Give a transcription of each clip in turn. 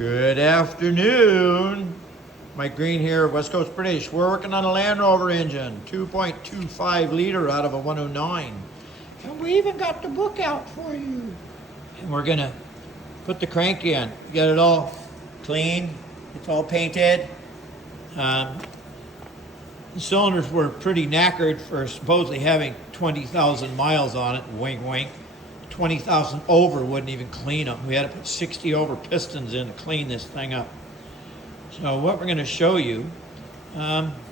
Good afternoon. Mike Green here, West Coast British. We're working on a Land Rover engine, 2.25 liter out of a 109. And we even got the book out for you. And we're gonna put the crank in, get it all clean, it's all painted. The cylinders were pretty knackered for supposedly having 20,000 miles on it, wink wink. 20,000 over wouldn't even clean them. We had to put 60 over pistons in to clean this thing up. So what we're going to show you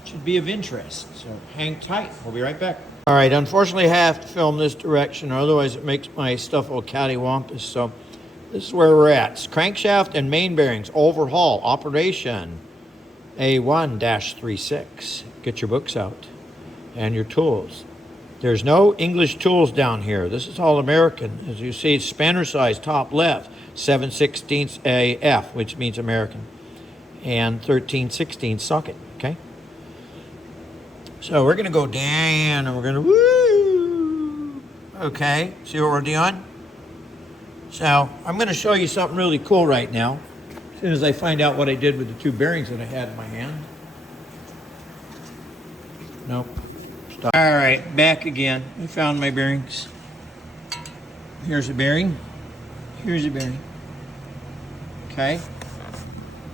should be of interest. So hang tight. We'll be right back. All right, unfortunately I have to film this direction, or otherwise it makes my stuff all cattywampus. So this is where we're at. It's crankshaft and main bearings, overhaul, operation A1-36. Get your books out and your tools. There's no English tools down here. This is all American. As you see, spanner size, top left, 7/16 AF, which means American, and 13/16 socket, okay? So we're gonna go down and we're gonna woo, okay? See what we're doing? So I'm gonna show you something really cool right now, as soon as I find out what I did with the two bearings that I had in my hand. Nope. Stop. All right, back again. I found my bearings. Here's a bearing. Here's a bearing. Okay.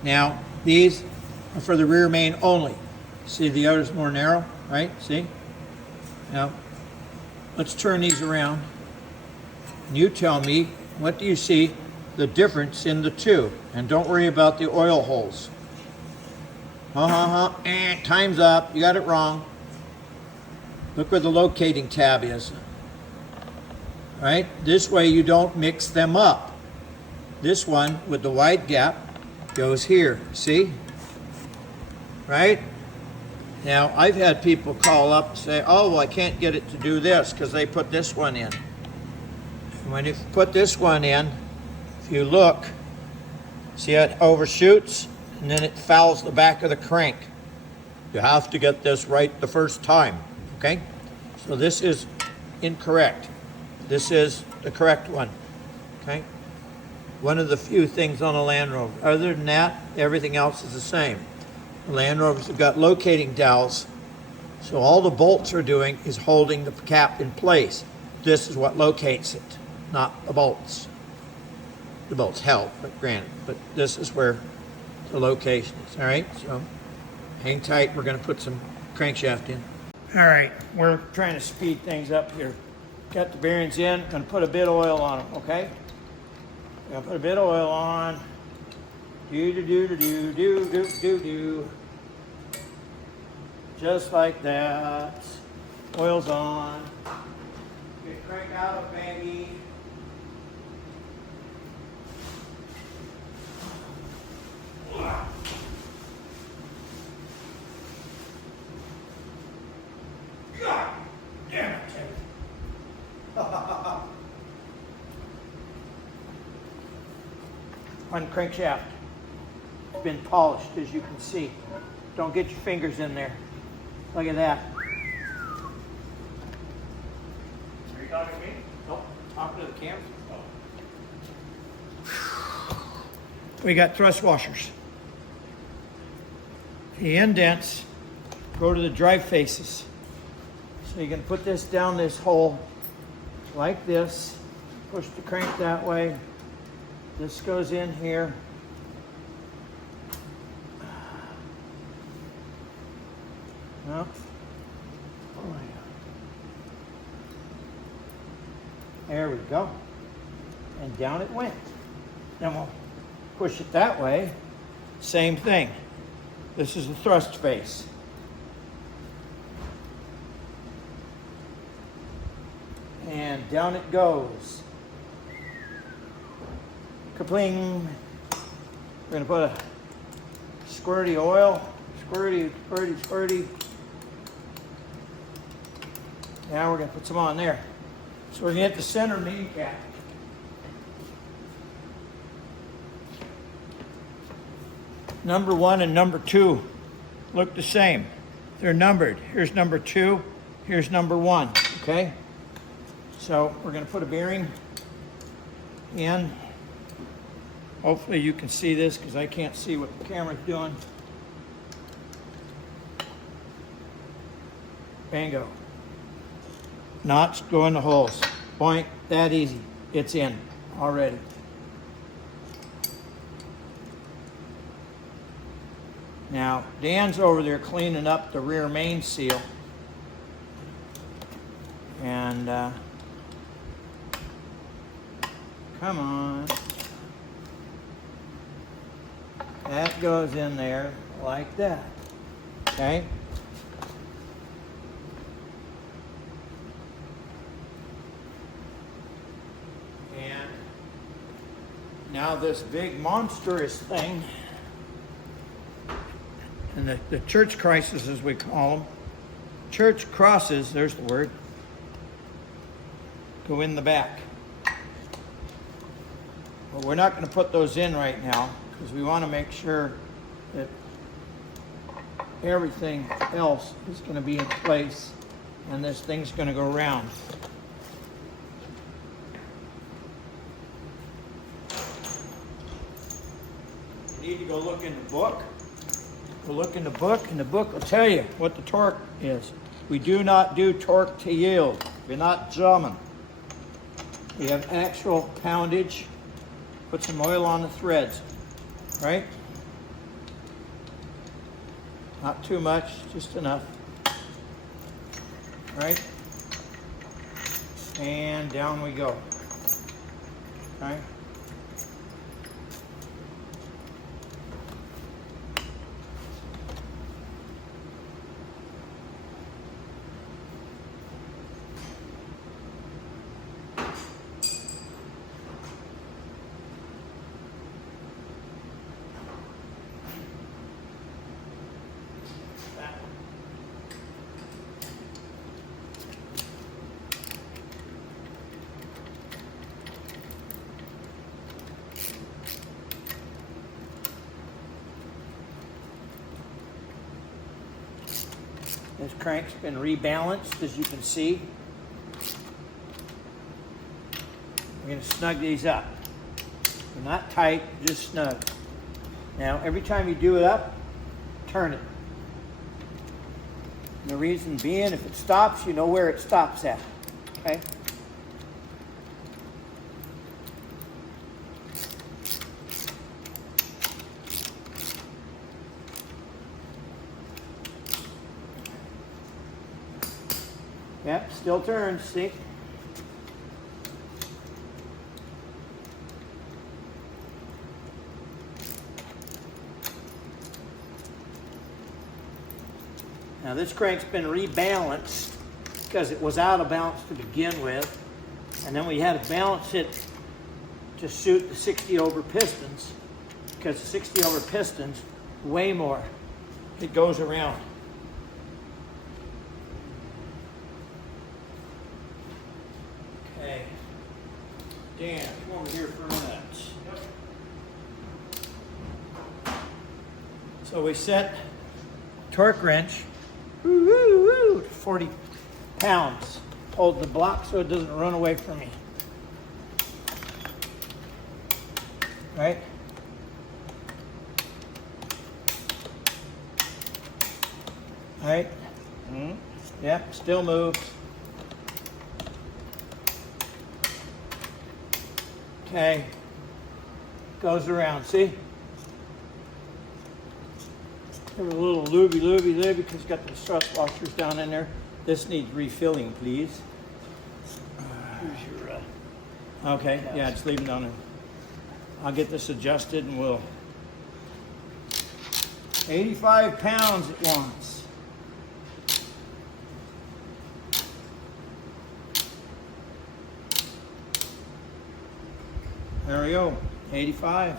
Now, these are for the rear main only. See, the other's more narrow, right? See? Now, let's turn these around. You tell me, what do you see the difference in the two? And don't worry about the oil holes. Time's up. You got it wrong. Look where the locating tab is. Right? This way you don't mix them up. This one with the wide gap goes here. See? Right? Now, I've had people call up and say, oh, well, I can't get it to do this because they put this one in. And when you put this one in, if you look, see how it overshoots and then it fouls the back of the crank. You have to get this right the first time. Okay, so this is incorrect. This is the correct one. Okay, one of the few things on a Land Rover. Other than that, everything else is the same. The Land Rovers have got locating dowels, so all the bolts are doing is holding the cap in place. This is what locates it, not the bolts. The bolts help, but granted, but this is where the location is. All right, so hang tight. We're going to put some crankshaft in. All right, we're trying to speed things up here. Got the bearings in, gonna put a bit of oil on them, okay? Gonna put a bit of oil on. Do. Just like that. Oil's on. Get crank out, baby. God damn it, Tim. One crankshaft. It's been polished, as you can see. Don't get your fingers in there. Look at that. Are you talking to me? Nope, talking to the camera. Oh. We got thrust washers. The indents go to the drive faces. So you can put this down this hole like this, push the crank that way. This goes in here. No. Oh, yeah. There we go. And down it went. Then we'll push it that way. Same thing. This is the thrust face. And down it goes. Kapling. We're going to put a squirty oil. Squirty. Now we're going to put some on there. So we're going to hit the center main cap. Number 1 and number 2 look the same. They're numbered. Here's number 2. Here's number 1. Okay? So we're going to put a bearing in Hopefully you can see this because I can't see what the camera's doing. Bingo. Knots go in the holes. Point, that easy. It's in already. Now, Dan's over there cleaning up the rear main seal. And, come on. That goes in there like that. Okay? And now this big monstrous thing, and the church crisis, as we call them, church crosses, there's the word, go in the back. But we're not going to put those in right now because we want to make sure that everything else is going to be in place and this thing's going to go round. You need to go look in the book. Go look in the book, and the book will tell you what the torque is. We do not do torque to yield. We're not German. We have actual poundage. Put some oil on the threads, right? Not too much, just enough. Right? And down we go. Okay? This crank's been rebalanced, as you can see. We're going to snug these up. They're not tight, just snug. Now, every time you do it up, turn it. And the reason being, if it stops, you know where it stops at. Okay? Yep, still turns, see? Now this crank's been rebalanced because it was out of balance to begin with. And then we had to balance it to suit the 60 over pistons, because the 60 over pistons way more. It goes around. Dan, come over here for a minute. Yep. So we set torque wrench, 40 pounds. Hold the block so it doesn't run away from me. Right? Right? Yep, still moves. Okay, goes around, see? Give it a little looby there because it's got the thrust washers down in there. This needs refilling, please. Here's your, okay, yeah, just leave it down there. I'll get this adjusted and we'll... 85 pounds it wants. There we go, 85.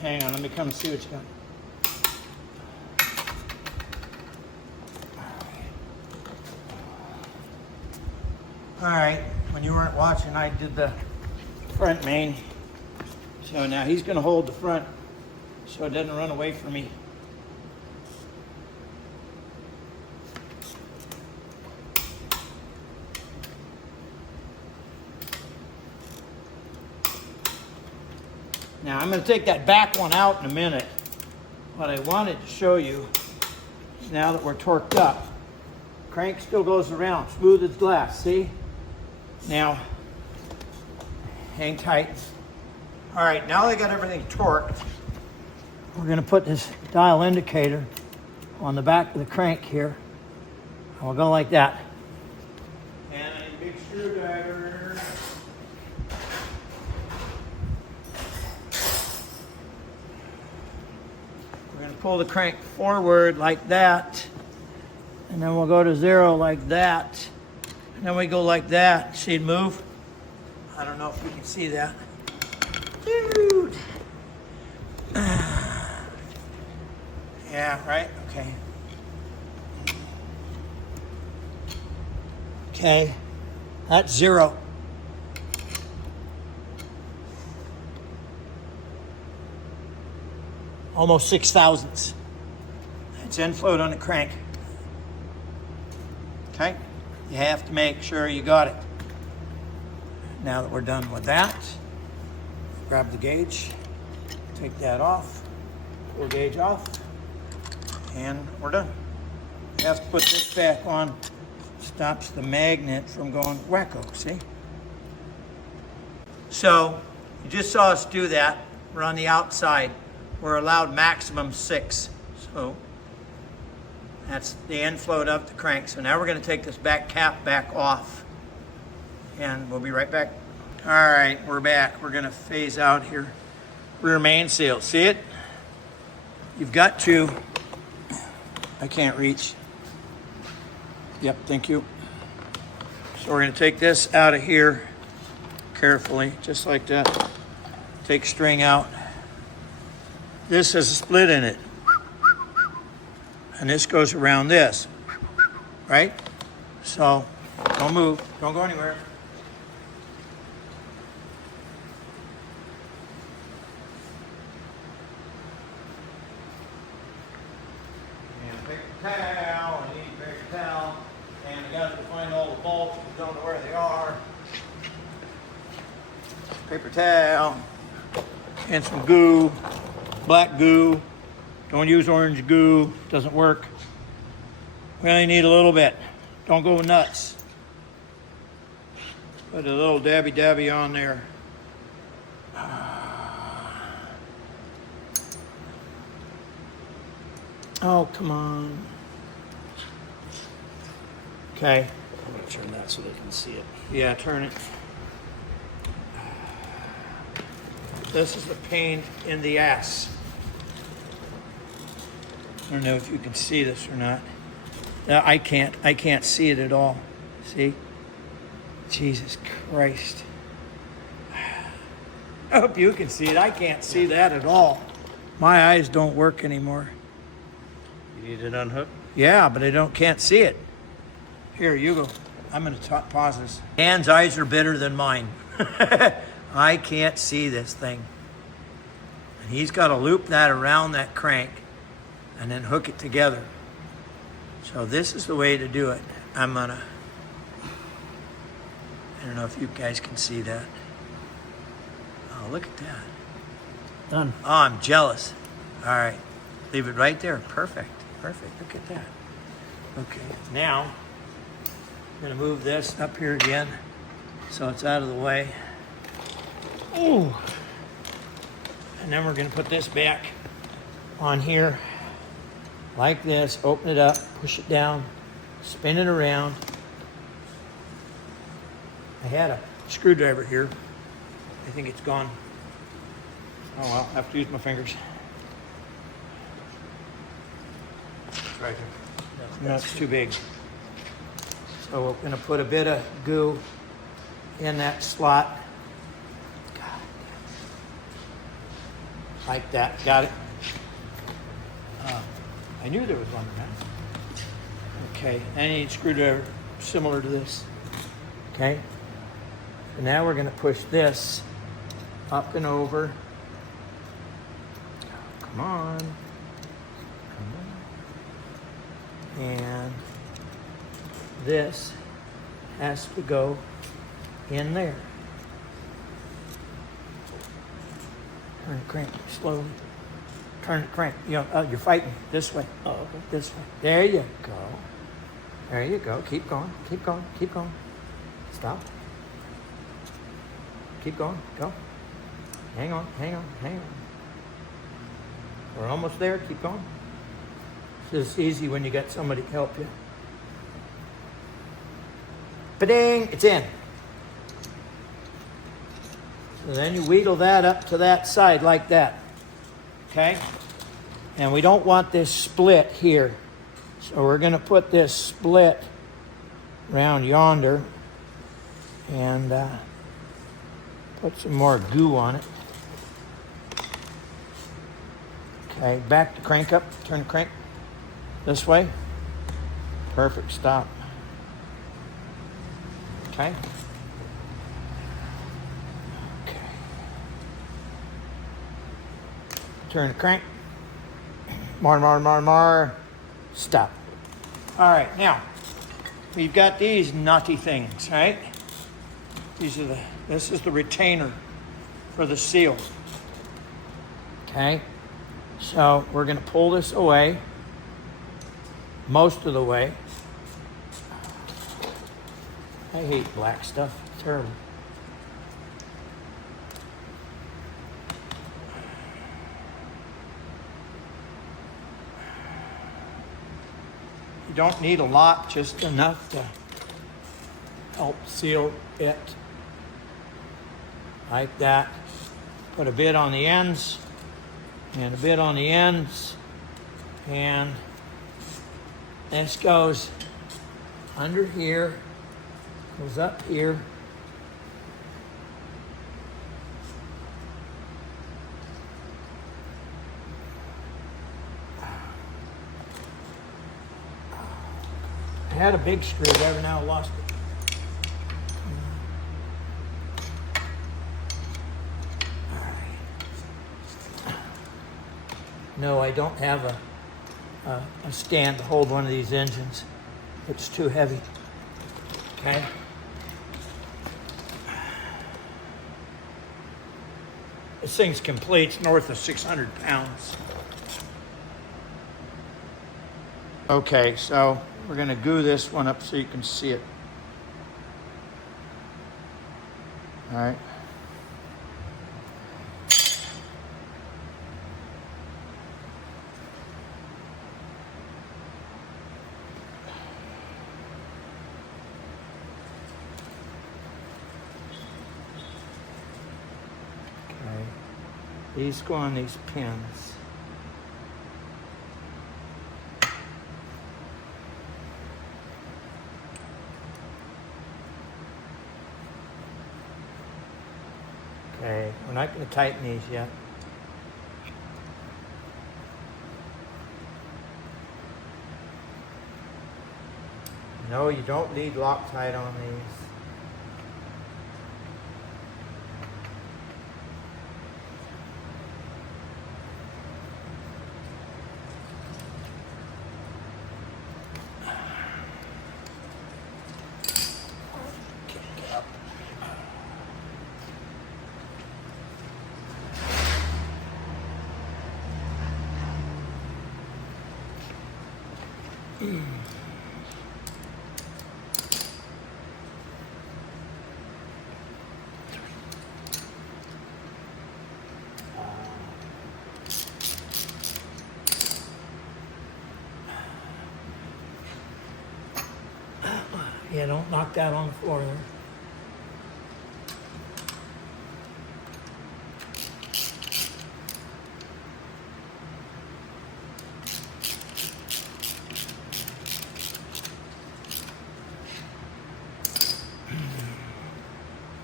Hang on, let me come see what you got. All right, when you weren't watching, I did the front main. So now he's gonna hold the front so it doesn't run away from me. Now I'm going to take that back one out in a minute. What I wanted to show you is now that we're torqued up, crank still goes around, smooth as glass, see? Now, hang tight. All right, now I got everything torqued. We're going to put this dial indicator on the back of the crank here. And we'll go like that. And a big screwdriver. We're going to pull the crank forward like that. And then we'll go to 0 like that. And then we go like that. See it move? I don't know if you can see that. Dude. Yeah, right? Okay. Okay. That's 0. Almost 6 thousandths. That's end float on the crank. Okay? You have to make sure you got it. Now that we're done with that, grab the gauge, take that off, pull the gauge off, and we're done. You have to put this back on, stops the magnet from going wacko, see? So, you just saw us do that. We're on the outside. We're allowed maximum 6. So, that's the end float of the crank. So now we're going to take this back cap back off. And we'll be right back. All right, we're back. We're going to phase out here. Rear main seal. See it? You've got to... I can't reach. Yep, thank you. So we're going to take this out of here carefully, just like that. Take string out. This has a split in it. And this goes around this, right? So, don't move, don't go anywhere. And paper towel, I need a paper towel. And I got to find all the bolts, I don't know where they are. Paper towel, and some goo, black goo. Don't use orange goo, doesn't work. We only need a little bit. Don't go nuts. Put a little dabby on there. Oh, come on. Okay. I'm going to turn that so they can see it. Yeah, turn it. This is the pain in the ass. I don't know if you can see this or not. I can't see it at all. See? Jesus Christ. I hope you can see it. I can't see that at all. My eyes don't work anymore. You need it unhooked? Yeah, but I can't see it. Here, you go. I'm going to pause this. Dan's eyes are better than mine. I can't see this thing. And he's got to loop that around that crank and then hook it together. So this is the way to do it. I don't know if you guys can see that. Oh, look at that. Done. Oh, I'm jealous. All right. Leave it right there. Perfect. Perfect. Look at that. Okay. Now, I'm going to move this up here again so it's out of the way. Ooh. And then we're going to put this back on here like this. Open it up, push it down, spin it around. I had a screwdriver here. I think it's gone. Oh well, I have to use my fingers. Right here. No, it's too big. So we're going to put a bit of goo in that slot. Like that. Got it? I knew there was one in that. Okay, I need a screwdriver similar to this. Okay? So now we're going to push this up and over. Come on. Come on. And this has to go in there. Turn the crank slowly. Turn the crank. You know, you're fighting this way. Oh, okay. This way. There you go. There you go. Keep going. Keep going. Keep going. Stop. Keep going. Go. Hang on. Hang on. Hang on. We're almost there. Keep going. This is easy when you got somebody to help you. Ba-ding! It's in. So then you wheedle that up to that side like that. Okay? And we don't want this split here. So we're going to put this split around yonder and put some more goo on it. Okay, back the crank up. Turn the crank this way. Perfect, stop. Okay. Okay. Turn the crank. More. Stop. All right, now we've got these nutty things, right? This is the retainer for the seal. Okay. So we're going to pull this away most of the way. I hate black stuff. It's terrible. You don't need a lot, just enough to help seal it. Like that. Put a bit on the ends and a bit on the ends, and this goes under here, goes up here. I had a big screwdriver, now I lost it. No, I don't have a stand to hold one of these engines. It's too heavy. Okay. This thing's complete. It's north of 600 pounds. Okay, so we're going to goo this one up so you can see it. All right. These go on these pins. Okay, we're not going to tighten these yet. No, you don't need Loctite on these. Yeah, don't knock that on the floor there.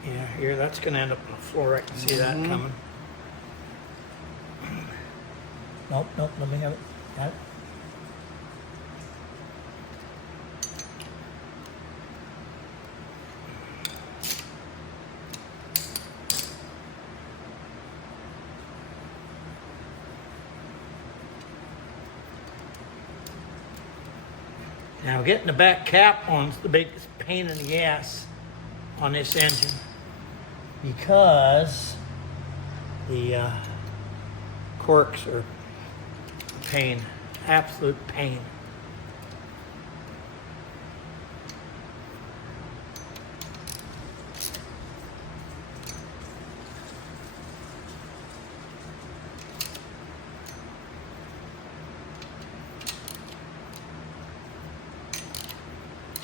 Yeah, here, that's going to end up on the floor. I can see that coming. Nope, let me have it. Got it. Now getting the back cap on is the biggest pain in the ass on this engine because the corks are pain, absolute pain.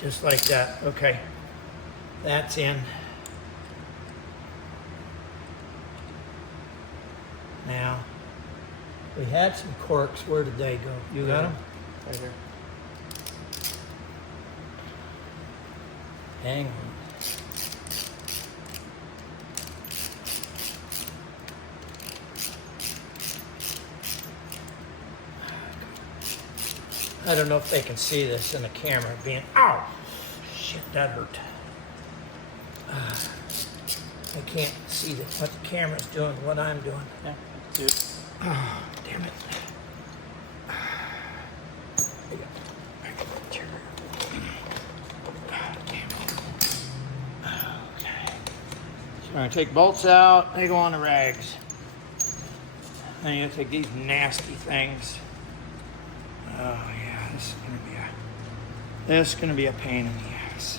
Just like that. Okay, that's in. Now, we had some corks. Where did they go? You got them? Right here. Hang on. I don't know if they can see this in the camera being, ow! Shit, that hurt. I can't see what the camera's doing, what I'm doing. Yeah, dude. Oh, damn it. Okay. So I'm going to take bolts out. They go on the rags. Then you take these nasty things. Oh yeah, this is gonna be a pain in the ass.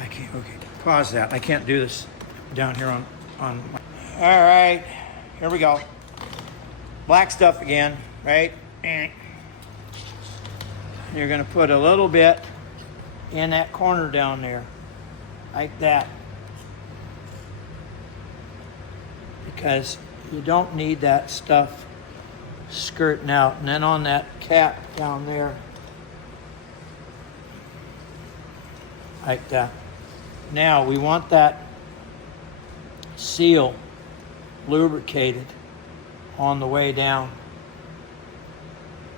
I can't. Okay, pause that. I can't do this down here on my. All right, here we go. Black stuff again, right? You're gonna put a little bit in that corner down there, like that, because you don't need that stuff skirting out. And then on that cap down there, like that. Now we want that seal lubricated on the way down.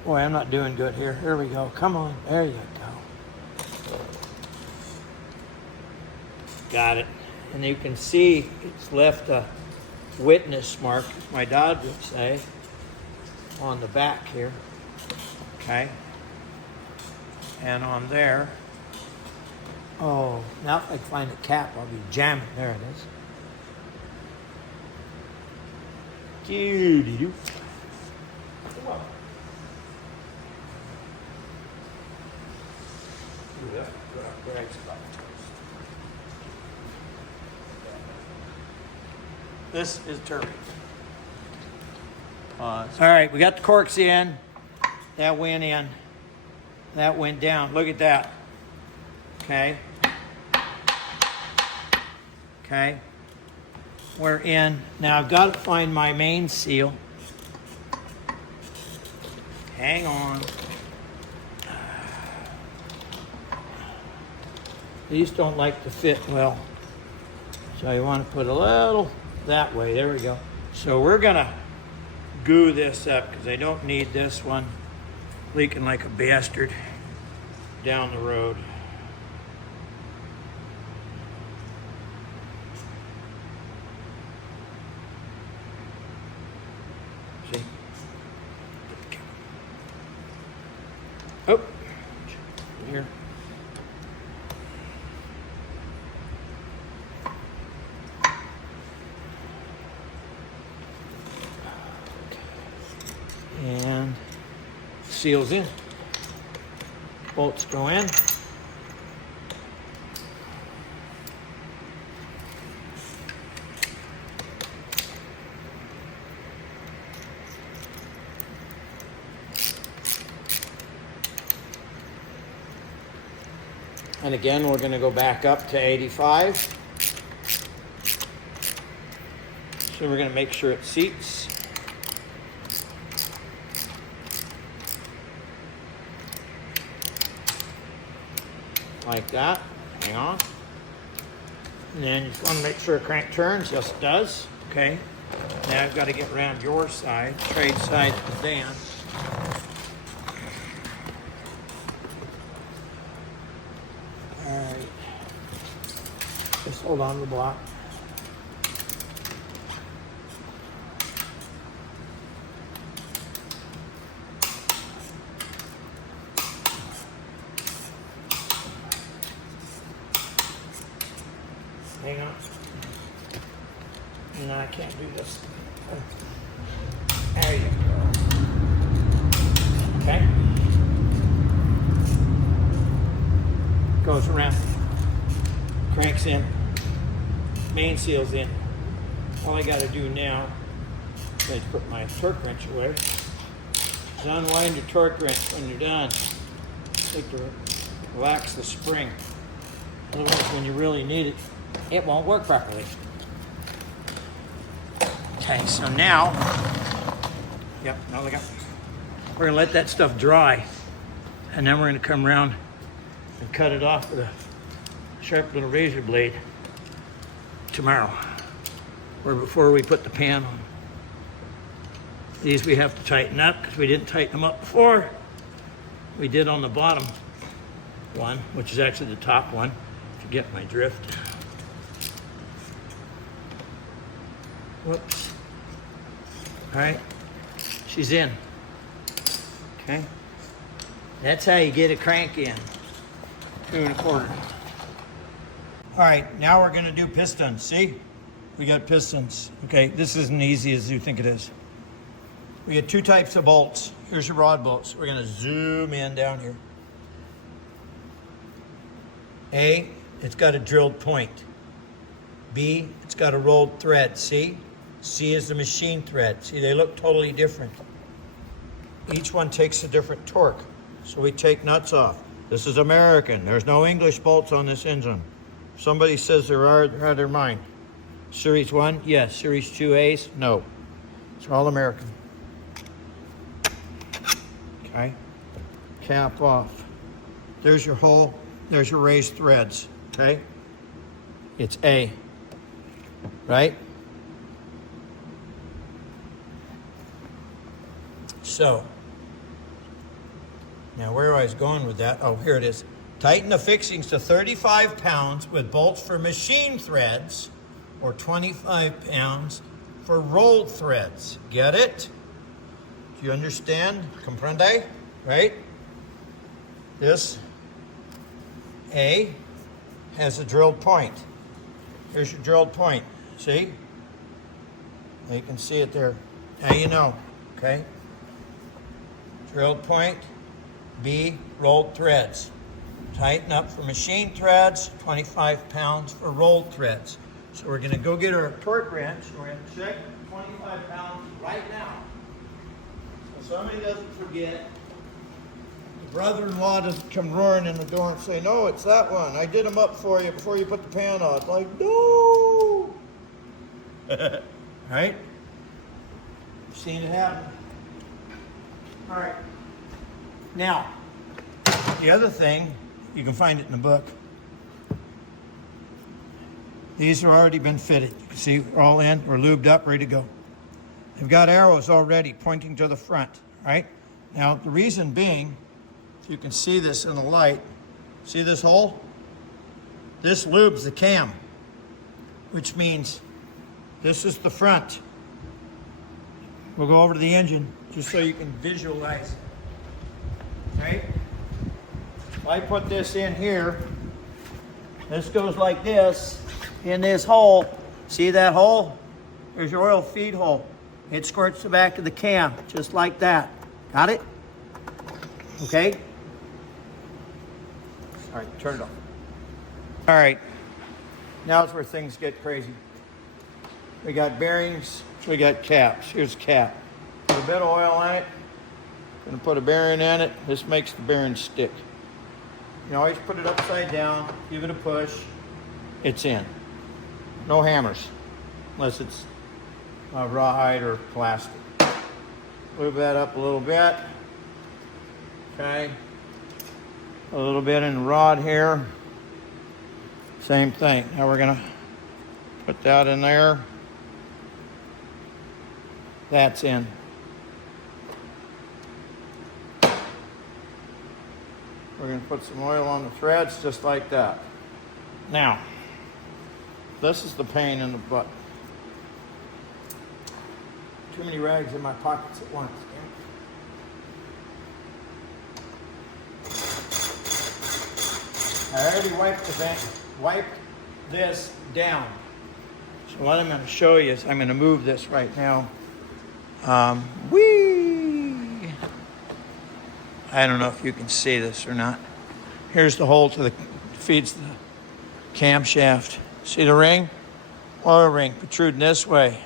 Boy, I'm not doing good here. Here we go. Come on. There you go. Got it. And you can see it's left a witness mark, as my dad would say, on the back here. Okay. And on there. Oh, now if I can find the cap, I'll be jamming. There it is. Doo-doo-doo. This is turbo. Pause. All right, we got the corks in. That went in. That went down. Look at that. Okay. Okay. We're in. Now I've got to find my main seal. Hang on. These don't like to fit well. So you want to put a little that way. There we go. So we're going to goo this up because I don't need this one leaking like a bastard down the road. See? Oh, here. And seals in. Bolts go in. And again, we're going to go back up to 85. So we're going to make sure it seats. Like that. Hang on. And then you just want to make sure the crank turns. Yes, it does. Okay. Now I've got to get around your side, trade side to Dan. All right. Just hold on to the block. Hang on. No, I can't do this. There you go. Okay. Goes around. Cranks in. Main seal's in. All I got to do now is put my torque wrench away. Is unwind your torque wrench when you're done. Take to relax the spring. Otherwise, when you really need it, it won't work properly. Okay, so now, now look up. We're gonna let that stuff dry, and then we're gonna come around and cut it off with a sharp little razor blade tomorrow, or before we put the pan on. These we have to tighten up because we didn't tighten them up before. We did on the bottom one, which is actually the top one, if you get my drift. Whoops. All right, she's in. Okay, that's how you get a crank in. 2 1/4. All right, now we're gonna do pistons. See, we got pistons. Okay, this isn't easy as you think it is. We get 2 types of bolts. Here's your rod bolts. We're gonna zoom in down here. A, it's got a drilled point. B, it's got a rolled thread. See? C is the machine thread. See, they look totally different. Each one takes a different torque. So we take nuts off. This is American. There's no English bolts on this engine. If somebody says there are, they're out of their mind. Series 1, yes. Series 2As, no. It's all American. Okay. Cap off. There's your hole. There's your raised threads. Okay. It's A. Right? So, now where I was going with that, oh, here it is. Tighten the fixings to 35 pounds with bolts for machine threads or 25 pounds for rolled threads. Get it? Do you understand? Comprende? Right? This A has a drilled point. Here's your drilled point. See? You can see it there. Now you know. Okay? Drilled point. B, rolled threads. Tighten up for machine threads, 25 pounds for rolled threads. So we're going to go get our torque wrench. We're going to check 25 pounds right now. So somebody doesn't forget. The brother-in-law doesn't come roaring in the door and say, no, it's that one. I did them up for you before you put the pan on. It's like, no. Right? You've seen it happen. All right. Now, the other thing, you can find it in the book. These have already been fitted. You can see we're all in, we're lubed up, ready to go. They've got arrows already pointing to the front, right? Now, the reason being, if you can see this in the light, see this hole? This lubes the cam, which means this is the front. We'll go over to the engine just so you can visualize. Right? If I put this in here, this goes like this in this hole. See that hole? There's your oil feed hole. It squirts the back of the cam, just like that. Got it? Okay? All right, turn it off. All right, now it's where things get crazy. We got bearings, we got caps. Here's a cap. Put a bit of oil in it. Gonna put a bearing in it. This makes the bearing stick. You always put it upside down, give it a push. It's in. No hammers, unless it's rawhide or plastic. Move that up a little bit. Okay. A little bit in the rod here. Same thing. Now we're gonna put that in there. That's in. We're going to put some oil on the threads just like that. Now, this is the pain in the butt. Too many rags in my pockets at once. I already wiped this down. So what I'm going to show you is I'm going to move this right now Whee! I don't know if you can see this or not. Here's the hole to the feeds the camshaft. See the ring? Oil ring protruding this way.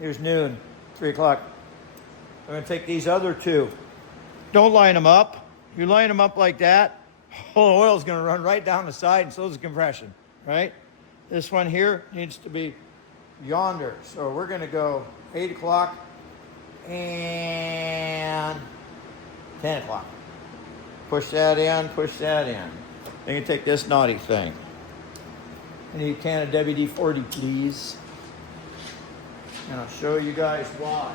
Here's noon, 3 o'clock. I'm gonna take these other two. Don't line them up. You line them up like that, all the oil's gonna run right down the side, and so is the compression, right? This one here needs to be yonder. So we're gonna go 8 o'clock and 10 o'clock. Push that in, push that in. Then you take this naughty thing. I need a can of WD-40, please. And I'll show you guys why.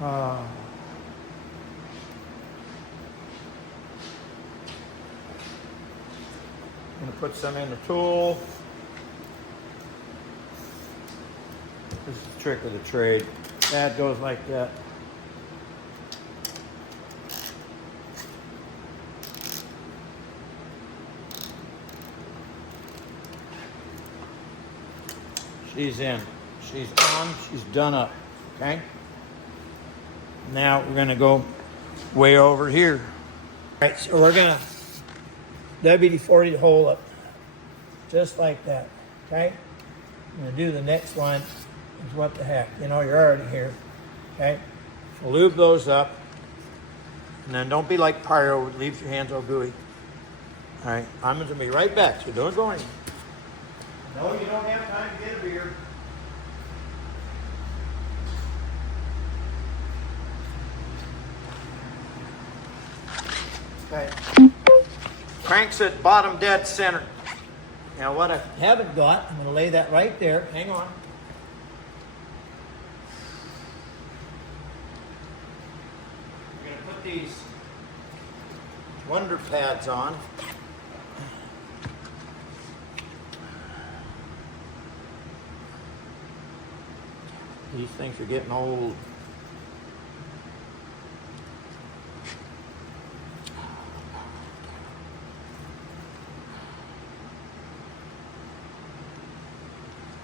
I'm gonna put some in the tool. This is the trick of the trade. That goes like that. She's in. She's on. She's done up. Okay? Now we're gonna go way over here. All right, so we're gonna WD-40 the hole up. Just like that. Okay? I'm gonna do the next one. Is what the heck. You know, you're already here. Okay? So lube those up. And then don't be like Pyro, it leaves your hands all gooey. All right, I'm gonna be right back, so don't go anywhere. No, you don't have time to get a beer. Okay. Cranks at bottom dead center. Now what I haven't got, I'm gonna lay that right there. Hang on. We're gonna put these wonder pads on. These things are getting old.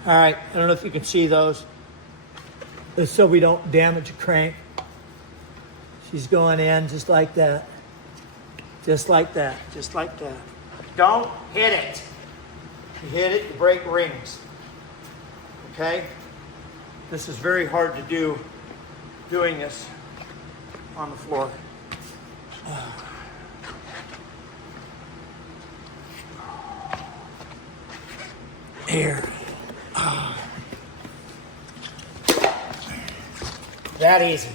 All right, I don't know if you can see those. It's so we don't damage a crank. She's going in just like that. Just like that, just like that. Don't hit it. If you hit it, you break rings. Okay? This is very hard to do, doing this on the floor. Here. That easy.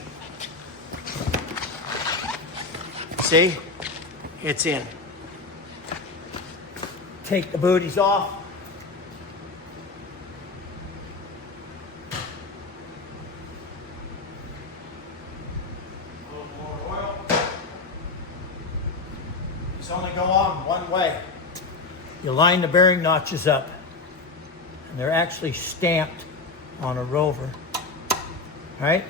See? It's in. Take the booties off. A little more oil. These only go on one way. You line the bearing notches up. And they're actually stamped on a Rover. Right?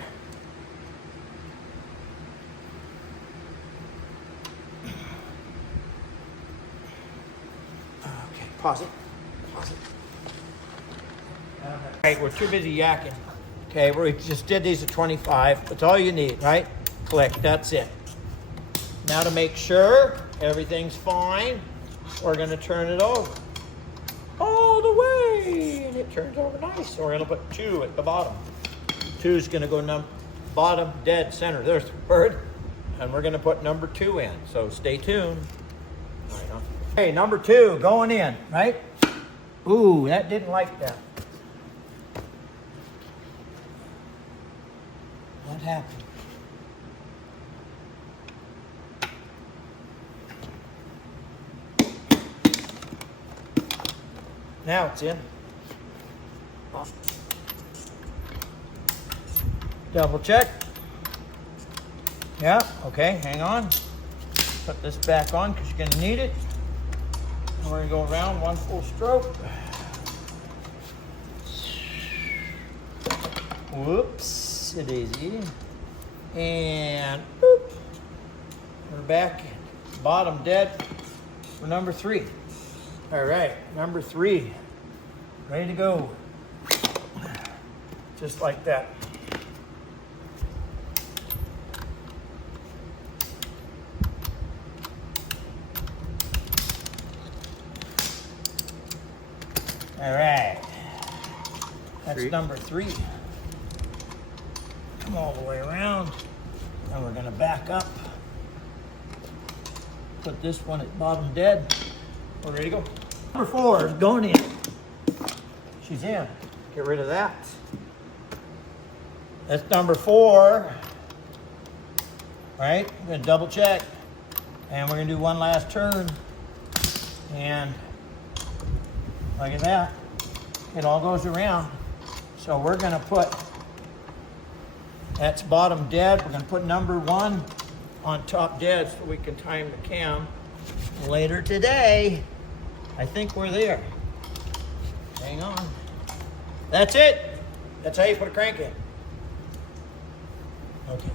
Okay, pause it. Pause it. All right, we're too busy yakking. Okay, we just did these at 25. That's all you need, right? Click, that's it. Now to make sure everything's fine, we're gonna turn it over. All the way, and it turns over nice. So we're gonna put 2 at the bottom. 2 is gonna go bottom dead center. There's the bird. And we're gonna put number 2 in. So stay tuned. All right, okay, number 2 going in, right? Ooh, that didn't like that. What happened? Now it's in. Double check. Yeah, okay, hang on. Put this back on because you're gonna need it. And we're gonna go around one full stroke. Whoops, it is easy. And boop. We're back, bottom dead for number 3. All right, number 3, ready to go. just like that. All right, that's Three. number 3. Come all the way around, and we're gonna back up. Put this one at bottom dead. We're ready to go. Number 4 is going in. She's in. Get rid of that. That's number 4. Right? We're gonna double check. And we're gonna do one last turn. And look at that. It all goes around. So we're gonna put, that's bottom dead. We're gonna put number 1 on top dead so we can time the cam later today. I think we're there. Hang on. That's it. That's how you put a crank in. Okay.